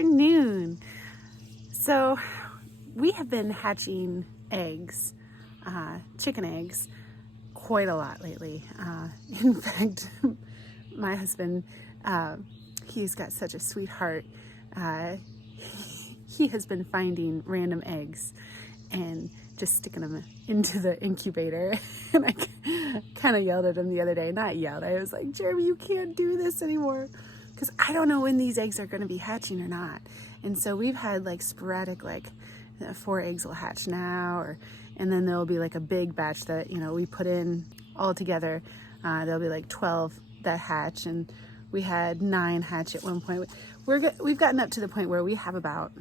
afternoon. So we have been hatching eggs, chicken eggs, quite a lot lately. In fact, my husband, he's got such a sweetheart. He has been finding random eggs and just sticking them into the incubator. And I kind of yelled at him the other day. Not yelled, I was like, Jeremy, you can't do this anymore, because I don't know when these eggs are going to be hatching or not. And so we've had like sporadic, like 4 eggs will hatch now, and then there'll be like a big batch that, we put in all together. There'll be like 12 that hatch, and we had 9 hatch at one point. We've gotten up to the point where we have about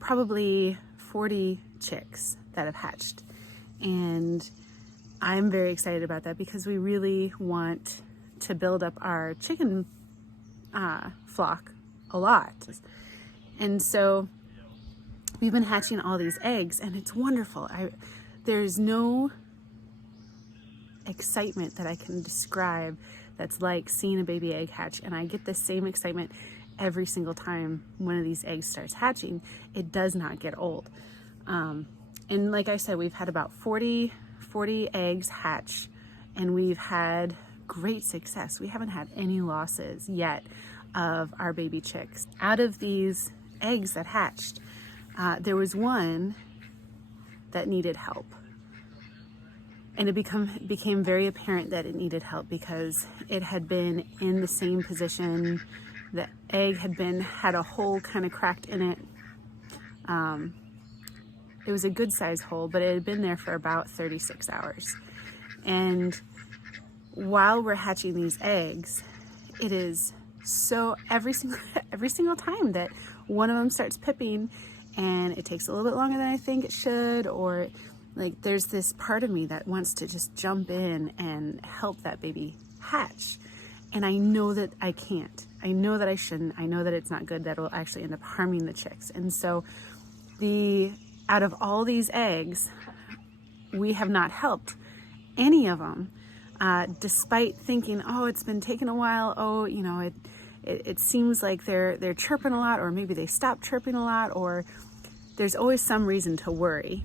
probably 40 chicks that have hatched, and I'm very excited about that because we really want to build up our chicken flock a lot. And so we've been hatching all these eggs, and it's wonderful. There's no excitement that I can describe that's like seeing a baby egg hatch, and I get the same excitement every single time one of these eggs starts hatching. It does not get old. And like I said, we've had about 40 eggs hatch, and we've had great success. We haven't had any losses yet of our baby chicks. Out of these eggs that hatched, there was one that needed help. And it became very apparent that it needed help because it had been in the same position. The egg had a hole kind of cracked in it. It was a good size hole, but it had been there for about 36 hours. And while we're hatching these eggs, it is so every single time that one of them starts pipping, and it takes a little bit longer than I think it should, or like there's this part of me that wants to just jump in and help that baby hatch. And I know that I can't. I know that I shouldn't. I know that it's not good. That will actually end up harming the chicks. And so out of all these eggs, we have not helped any of them, despite thinking, oh, it's been taking a while. Oh, it seems like they're chirping a lot, or maybe they stopped chirping a lot, or there's always some reason to worry.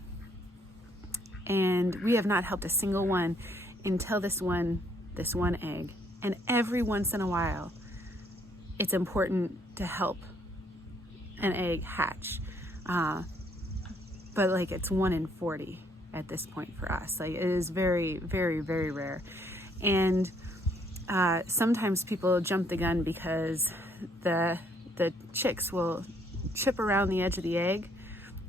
And we have not helped a single one until this one egg. And every once in a while, it's important to help an egg hatch. But like it's 1 in 40 at this point for us. Like it is very, very, very rare. And sometimes people jump the gun because the chicks will chip around the edge of the egg,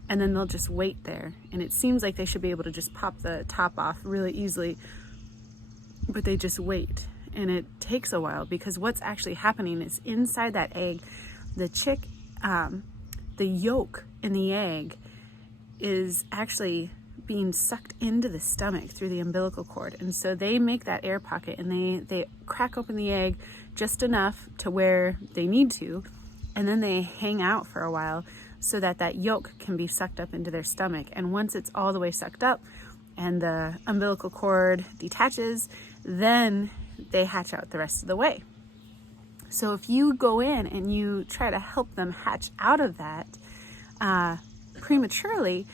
and then they'll just wait there. And it seems like they should be able to just pop the top off really easily, but they just wait. And it takes a while because what's actually happening is inside that egg, the chick, the yolk in the egg is actually being sucked into the stomach through the umbilical cord. And so they make that air pocket, and they crack open the egg just enough to where they need to, and then they hang out for a while so that yolk can be sucked up into their stomach. And once it's all the way sucked up and the umbilical cord detaches, then they hatch out the rest of the way. So if you go in and you try to help them hatch out of that prematurely,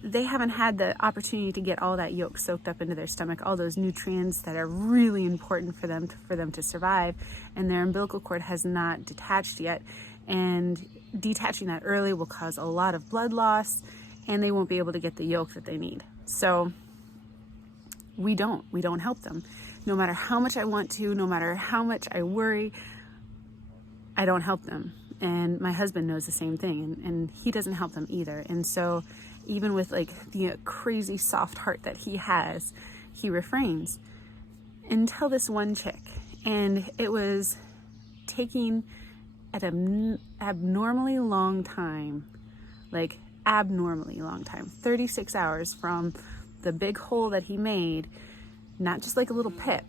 they haven't had the opportunity to get all that yolk soaked up into their stomach, all those nutrients that are really important for them to survive, and their umbilical cord has not detached yet. And detaching that early will cause a lot of blood loss, and they won't be able to get the yolk that they need. So we don't help them. No matter how much I want to, no matter how much I worry, I don't help them. And my husband knows the same thing, and he doesn't help them either. And so even with like the crazy soft heart that he has, he refrains until this one chick. And it was taking an abnormally long time, 36 hours from the big hole that he made, not just like a little pip,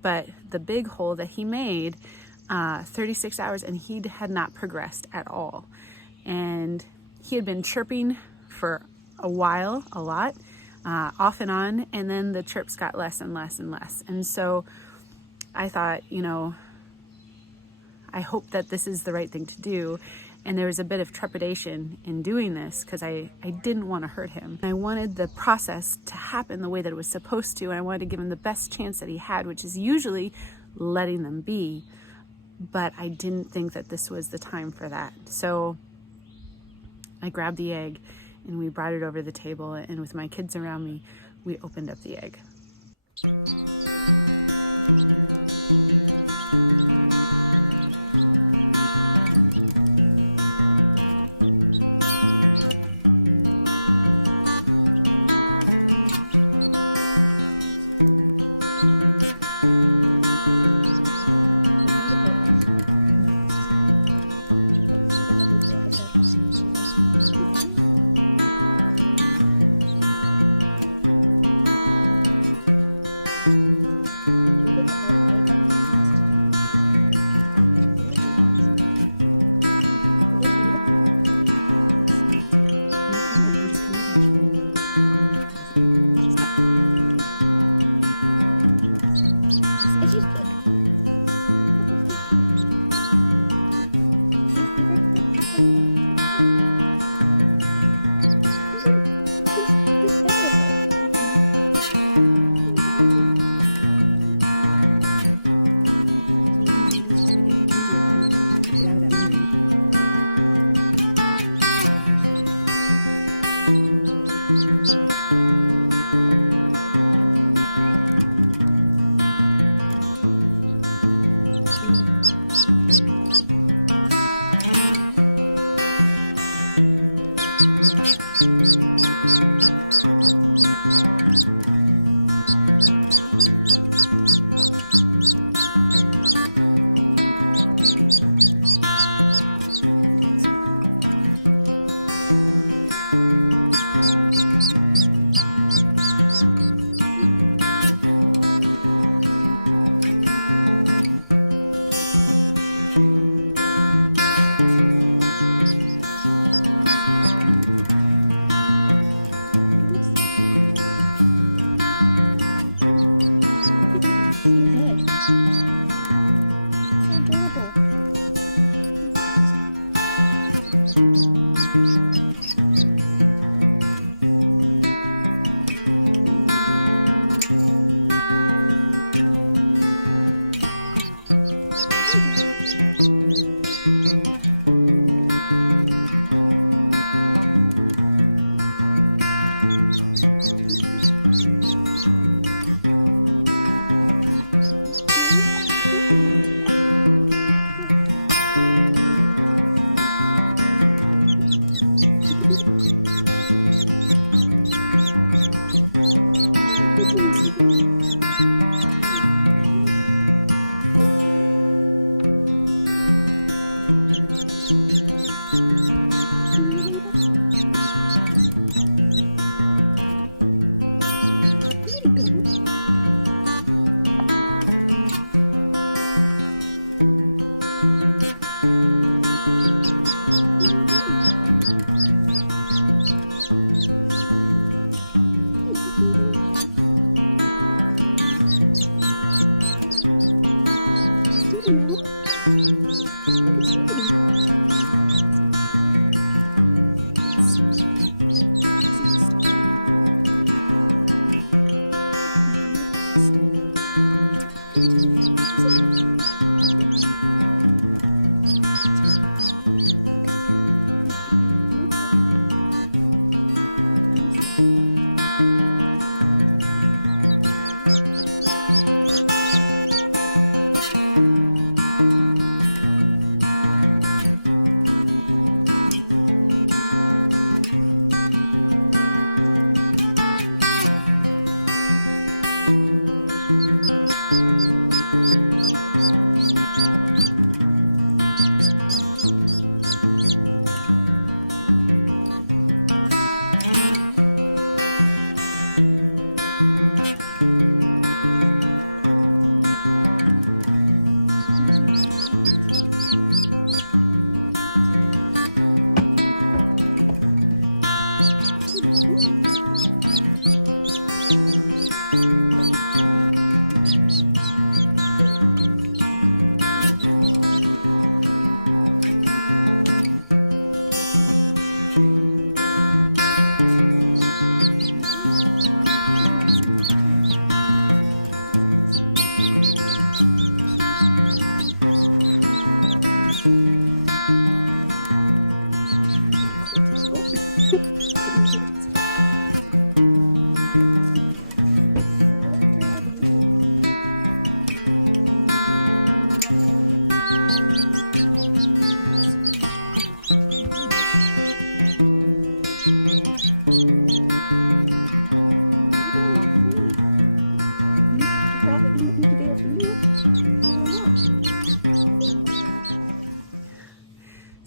but the big hole that he made, 36 hours, and he had not progressed at all. And he had been chirping for a while, a lot, off and on, and then the chirps got less and less and less. And so I thought, I hope that this is the right thing to do. And there was a bit of trepidation in doing this because I didn't want to hurt him. I wanted the process to happen the way that it was supposed to. And I wanted to give him the best chance that he had, which is usually letting them be. But I didn't think that this was the time for that. So I grabbed the egg and we brought it over the table, and with my kids around me, we opened up the egg.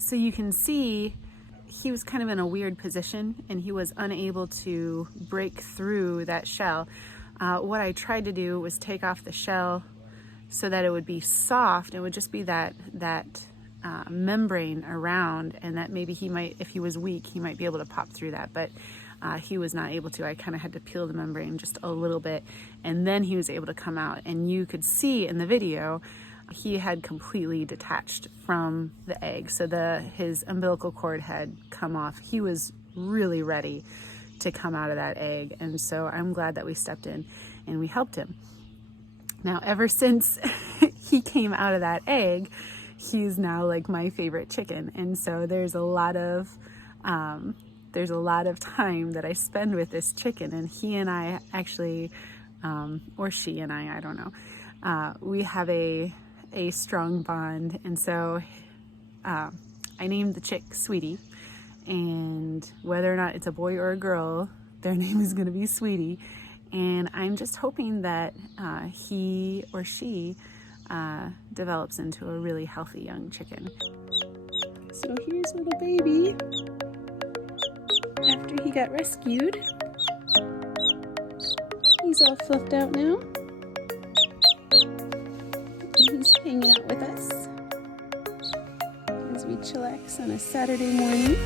So you can see he was kind of in a weird position and he was unable to break through that shell. What I tried to do was take off the shell so that it would be soft. It would just be that membrane around, and that maybe he might, if he was weak, he might be able to pop through that, but he was not able to. I kind of had to peel the membrane just a little bit, and then he was able to come out. And you could see in the video he had completely detached from the egg, so his umbilical cord had come off. He was really ready to come out of that egg, and so I'm glad that we stepped in and we helped him. Now, ever since he came out of that egg, he's now like my favorite chicken, and so there's a lot of time that I spend with this chicken, and he and I actually, or she and I don't know, we have a strong bond. And so I named the chick Sweetie, and whether or not it's a boy or a girl, their name is going to be Sweetie. And I'm just hoping that he or she develops into a really healthy young chicken. So here's little baby after he got rescued. He's all fluffed out now. He's hanging out with us as we chillax on a Saturday morning.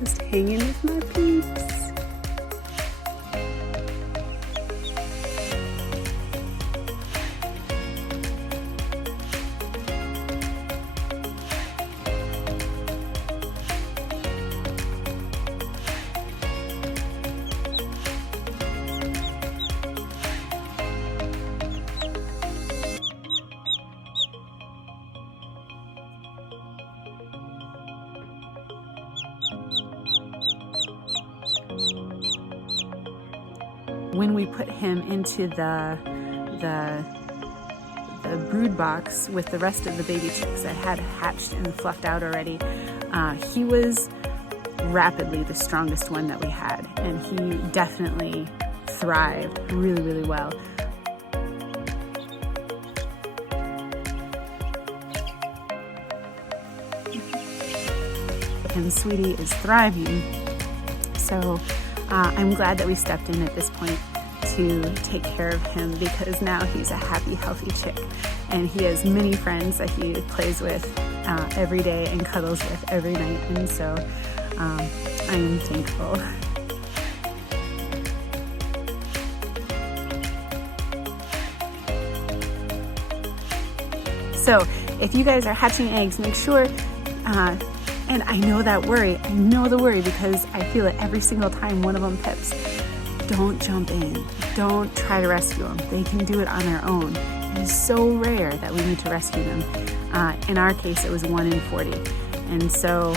Just hanging with my peeps. When we put him into the brood box with the rest of the baby chicks that had hatched and fluffed out already, he was rapidly the strongest one that we had, and he definitely thrived really, really well. And Sweetie is thriving, so I'm glad that we stepped in at this point to take care of him, because now he's a happy, healthy chick, and he has many friends that he plays with every day and cuddles with every night, and so I am thankful. So if you guys are hatching eggs, make sure, and I know that worry, I know the worry because I feel it every single time one of them pips. Don't jump in. Don't try to rescue them. They can do it on their own. It is so rare that we need to rescue them. In our case, it was 1 in 40. And so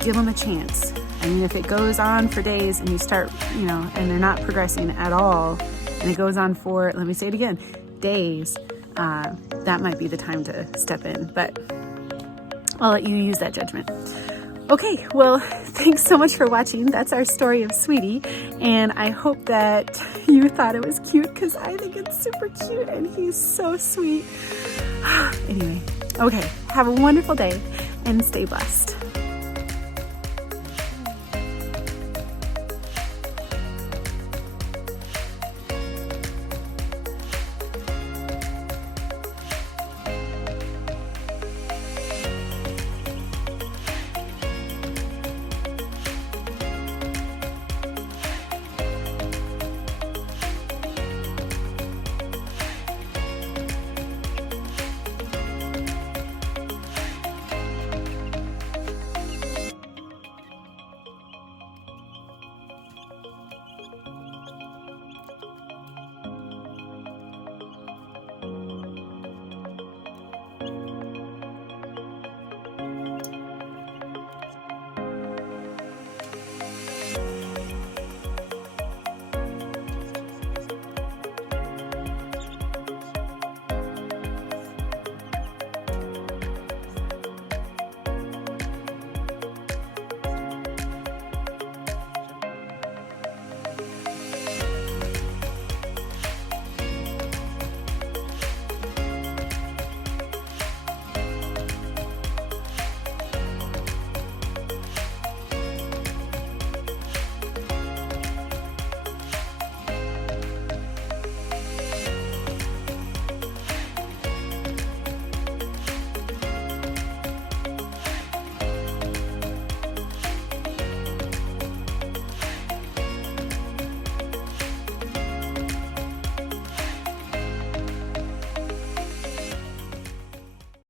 give them a chance. I mean, if it goes on for days and you start, and they're not progressing at all, and it goes on for, let me say it again, days, that might be the time to step in. But I'll let you use that judgment. Okay, well, thanks so much for watching. That's our story of Sweetie, and I hope that you thought it was cute, because I think it's super cute and he's so sweet. Anyway, okay, have a wonderful day and stay blessed.